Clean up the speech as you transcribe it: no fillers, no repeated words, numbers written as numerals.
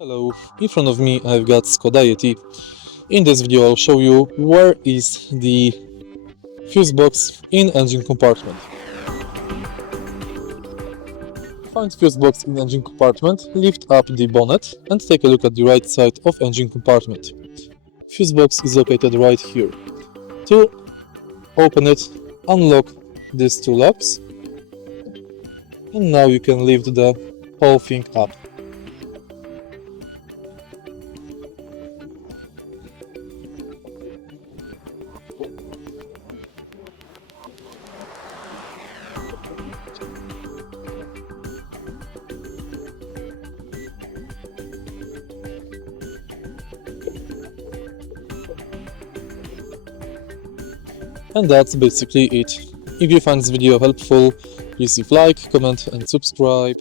Hello, in front of me I've got Skoda Yeti. In this video I'll show you where is the fuse box in engine compartment. Find fuse box in engine compartment, lift up the bonnet and take a look at the right side of engine compartment. Fuse box is located right here. To open it, unlock these two locks and now you can lift the whole thing up. And that's basically it. If you find this video helpful, please leave like, comment and subscribe.